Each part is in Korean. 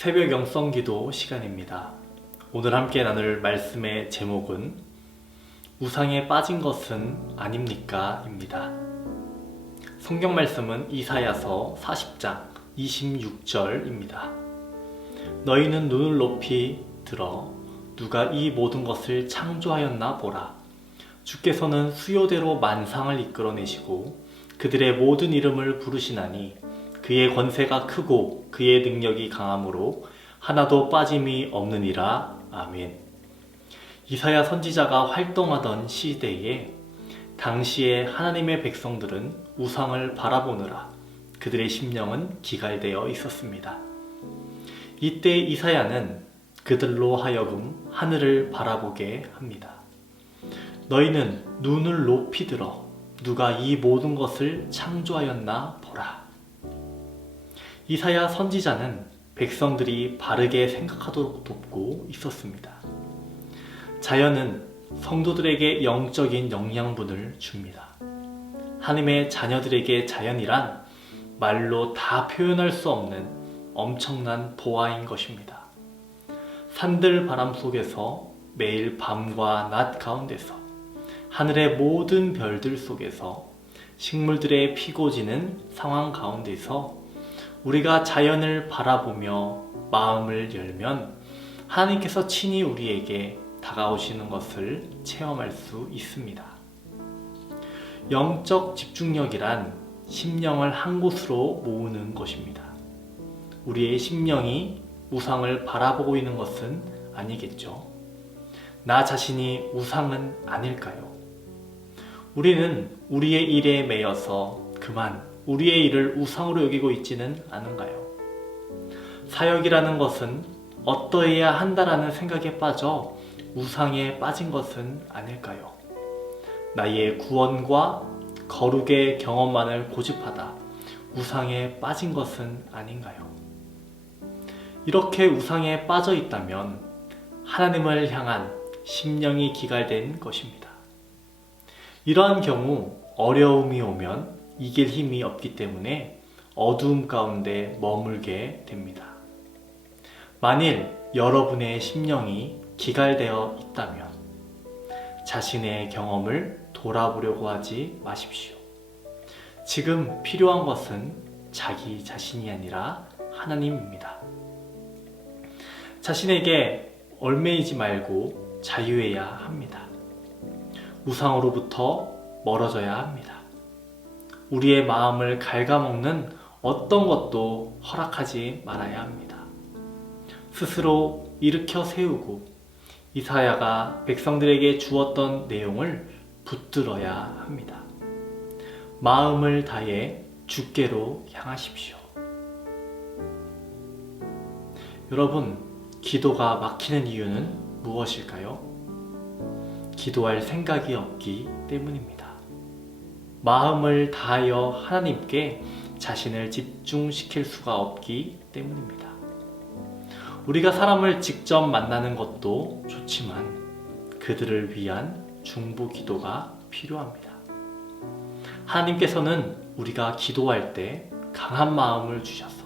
새벽 영성기도 시간입니다. 오늘 함께 나눌 말씀의 제목은 우상에 빠진 것은 아닙니까? 입니다. 성경 말씀은 이사야서 40장 26절입니다. 너희는 눈을 높이 들어 누가 이 모든 것을 창조하였나 보라. 주께서는 수요대로 만상을 이끌어내시고 그들의 모든 이름을 부르시나니 그의 권세가 크고 그의 능력이 강함으로 하나도 빠짐이 없느니라. 아멘. 이사야 선지자가 활동하던 시대에 당시에 하나님의 백성들은 우상을 바라보느라 그들의 심령은 기갈되어 있었습니다. 이때 이사야는 그들로 하여금 하늘을 바라보게 합니다. 너희는 눈을 높이 들어 누가 이 모든 것을 창조하였나 보라. 이사야 선지자는 백성들이 바르게 생각하도록 돕고 있었습니다. 자연은 성도들에게 영적인 영양분을 줍니다. 하나님의 자녀들에게 자연이란 말로 다 표현할 수 없는 엄청난 보화인 것입니다. 산들 바람 속에서 매일 밤과 낮 가운데서 하늘의 모든 별들 속에서 식물들의 피고 지는 상황 가운데서 우리가 자연을 바라보며 마음을 열면 하나님께서 친히 우리에게 다가오시는 것을 체험할 수 있습니다. 영적 집중력이란 심령을 한 곳으로 모으는 것입니다. 우리의 심령이 우상을 바라보고 있는 것은 아니겠죠. 나 자신이 우상은 아닐까요? 우리는 우리의 일에 매여서 그만 우리의 일을 우상으로 여기고 있지는 않은가요? 사역이라는 것은 어떠해야 한다라는 생각에 빠져 우상에 빠진 것은 아닐까요? 나의 구원과 거룩의 경험만을 고집하다 우상에 빠진 것은 아닌가요? 이렇게 우상에 빠져 있다면 하나님을 향한 심령이 기갈된 것입니다. 이러한 경우 어려움이 오면 이길 힘이 없기 때문에 어두움 가운데 머물게 됩니다. 만일 여러분의 심령이 기갈되어 있다면 자신의 경험을 돌아보려고 하지 마십시오. 지금 필요한 것은 자기 자신이 아니라 하나님입니다. 자신에게 얽매이지 말고 자유해야 합니다. 우상으로부터 멀어져야 합니다. 우리의 마음을 갉아먹는 어떤 것도 허락하지 말아야 합니다. 스스로 일으켜 세우고 이사야가 백성들에게 주었던 내용을 붙들어야 합니다. 마음을 다해 주께로 향하십시오. 여러분, 기도가 막히는 이유는 무엇일까요? 기도할 생각이 없기 때문입니다. 마음을 다하여 하나님께 자신을 집중시킬 수가 없기 때문입니다. 우리가 사람을 직접 만나는 것도 좋지만 그들을 위한 중보 기도가 필요합니다. 하나님께서는 우리가 기도할 때 강한 마음을 주셔서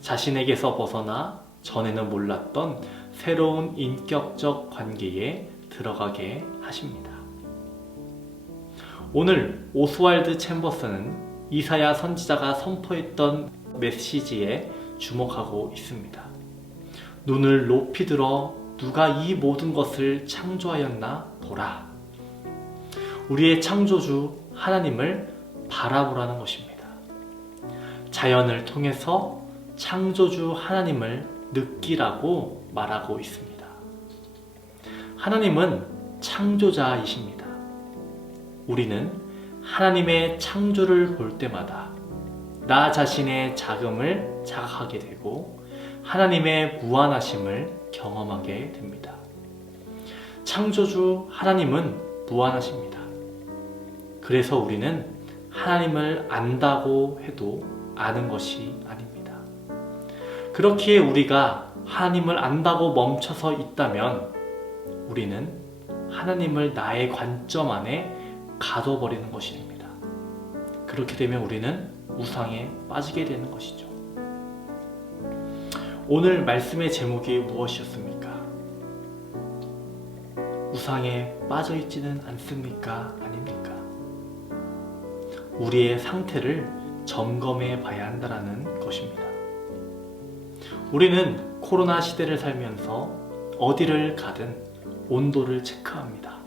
자신에게서 벗어나 전에는 몰랐던 새로운 인격적 관계에 들어가게 하십니다. 오늘 오스왈드 챔버스는 이사야 선지자가 선포했던 메시지에 주목하고 있습니다. 눈을 높이 들어 누가 이 모든 것을 창조하였나 보라. 우리의 창조주 하나님을 바라보라는 것입니다. 자연을 통해서 창조주 하나님을 느끼라고 말하고 있습니다. 하나님은 창조자이십니다. 우리는 하나님의 창조를 볼 때마다 나 자신의 작음을 자각하게 되고 하나님의 무한하심을 경험하게 됩니다. 창조주 하나님은 무한하십니다. 그래서 우리는 하나님을 안다고 해도 아는 것이 아닙니다. 그렇기에 우리가 하나님을 안다고 멈춰서 있다면 우리는 하나님을 나의 관점 안에 가둬버리는 것입니다. 그렇게 되면 우리는 우상에 빠지게 되는 것이죠. 오늘 말씀의 제목이 무엇이었습니까? 우상에 빠져 있지는 않습니까? 아닙니까? 우리의 상태를 점검해 봐야 한다는 것입니다. 우리는 코로나 시대를 살면서 어디를 가든 온도를 체크합니다.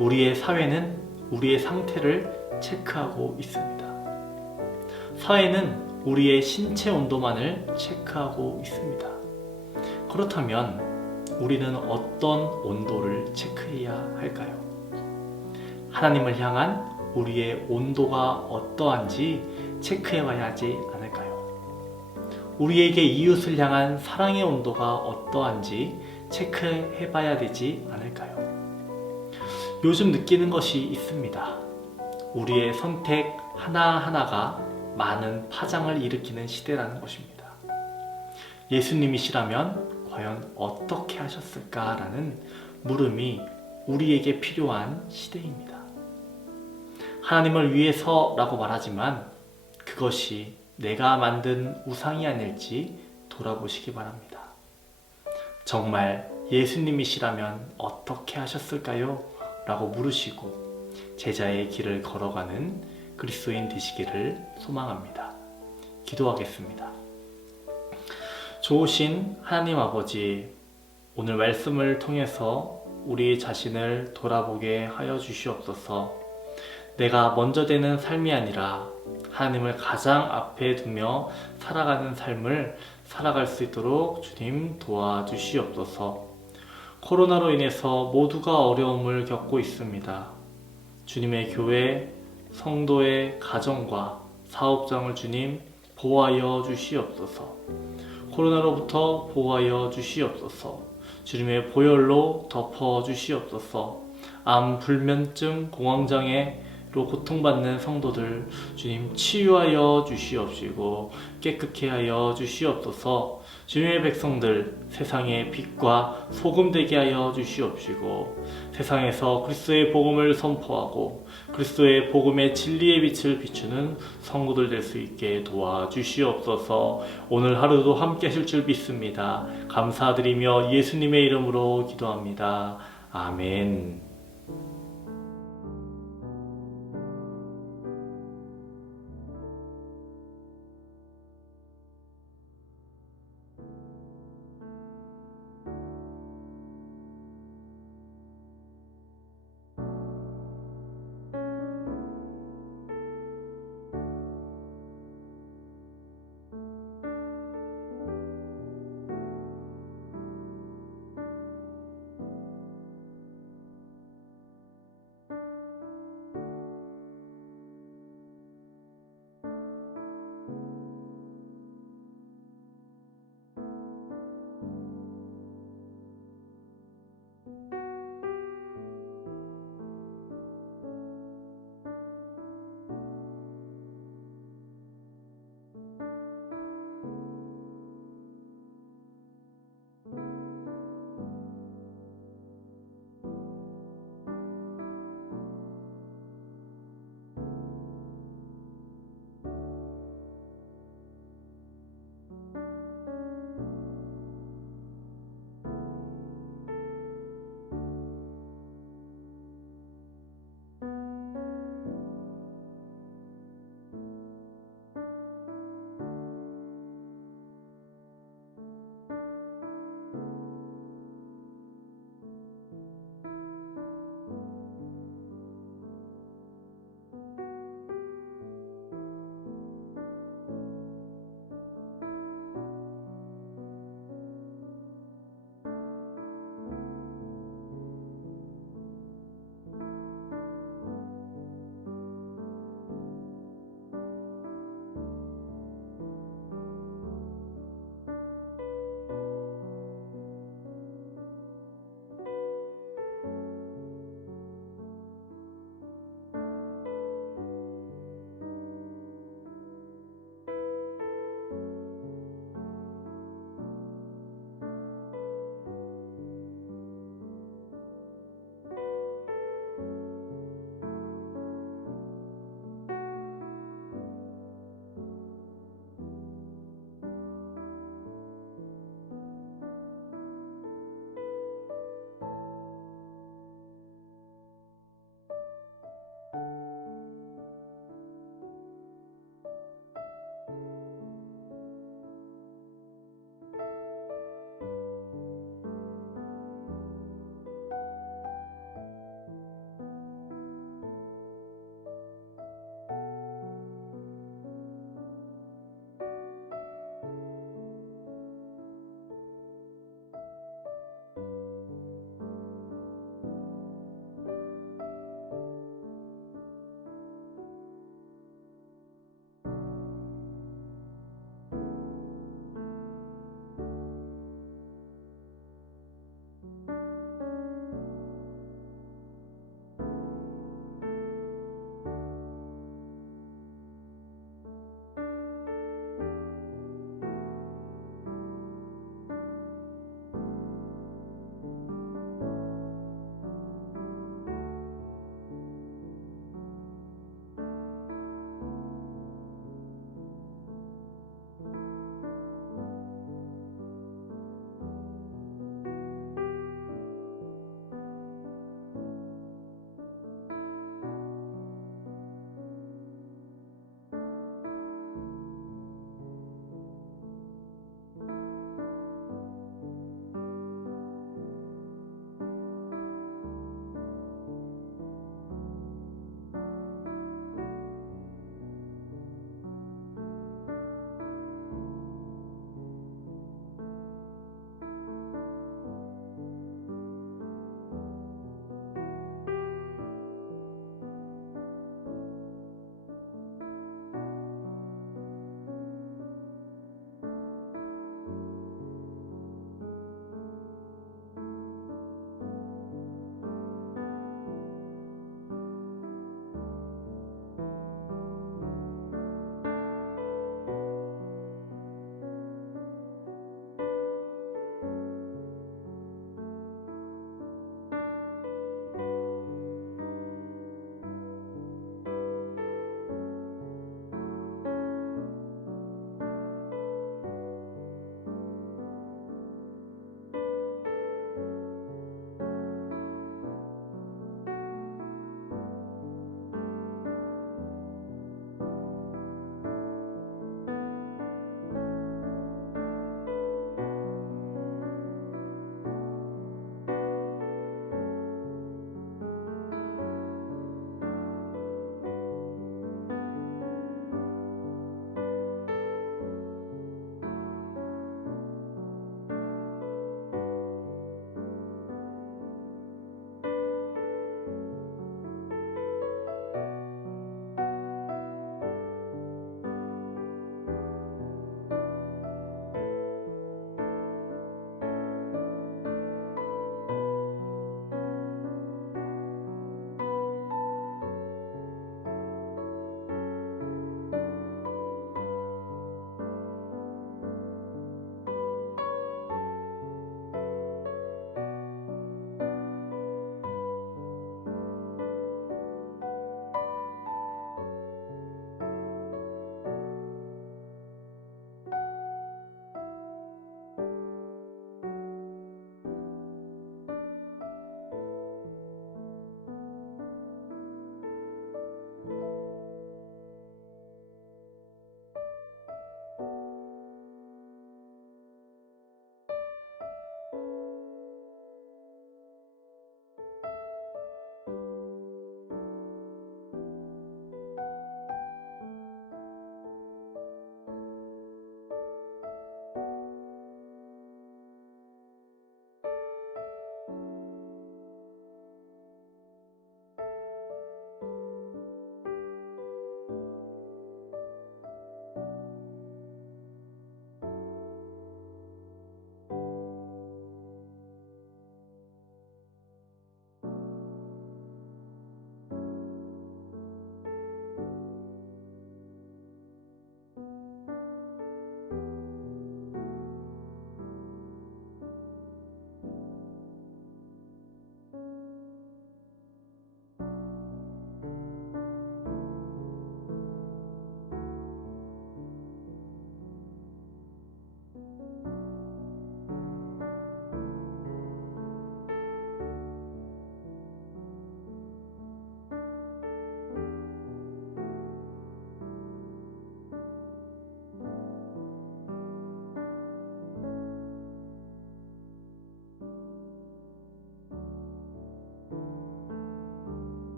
우리의 사회는 우리의 상태를 체크하고 있습니다. 사회는 우리의 신체 온도만을 체크하고 있습니다. 그렇다면 우리는 어떤 온도를 체크해야 할까요? 하나님을 향한 우리의 온도가 어떠한지 체크해 봐야 하지 않을까요? 우리에게 이웃을 향한 사랑의 온도가 어떠한지 체크해 봐야 되지 않을까요? 요즘 느끼는 것이 있습니다. 우리의 선택 하나하나가 많은 파장을 일으키는 시대라는 것입니다. 예수님이시라면 과연 어떻게 하셨을까라는 물음이 우리에게 필요한 시대입니다. 하나님을 위해서라고 말하지만 그것이 내가 만든 우상이 아닐지 돌아보시기 바랍니다. 정말 예수님이시라면 어떻게 하셨을까요? 라고 물으시고 제자의 길을 걸어가는 그리스도인 되시기를 소망합니다. 기도하겠습니다. 좋으신 하나님 아버지, 오늘 말씀을 통해서 우리 자신을 돌아보게 하여 주시옵소서. 내가 먼저 되는 삶이 아니라 하나님을 가장 앞에 두며 살아가는 삶을 살아갈 수 있도록 주님 도와주시옵소서. 코로나로 인해서 모두가 어려움을 겪고 있습니다. 주님의 교회, 성도의 가정과 사업장을 주님 보호하여 주시옵소서. 코로나로부터 보호하여 주시옵소서. 주님의 보혈로 덮어 주시옵소서. 암, 불면증, 공황장애로 고통받는 성도들 주님 치유하여 주시옵시고 깨끗게 하여 주시옵소서. 주님의 백성들 세상의 빛과 소금 되게 하여 주시옵시고 세상에서 그리스도의 복음을 선포하고 그리스도의 복음의 진리의 빛을 비추는 성도들 될 수 있게 도와주시옵소서. 오늘 하루도 함께 하실 줄 믿습니다. 감사드리며 예수님의 이름으로 기도합니다. 아멘.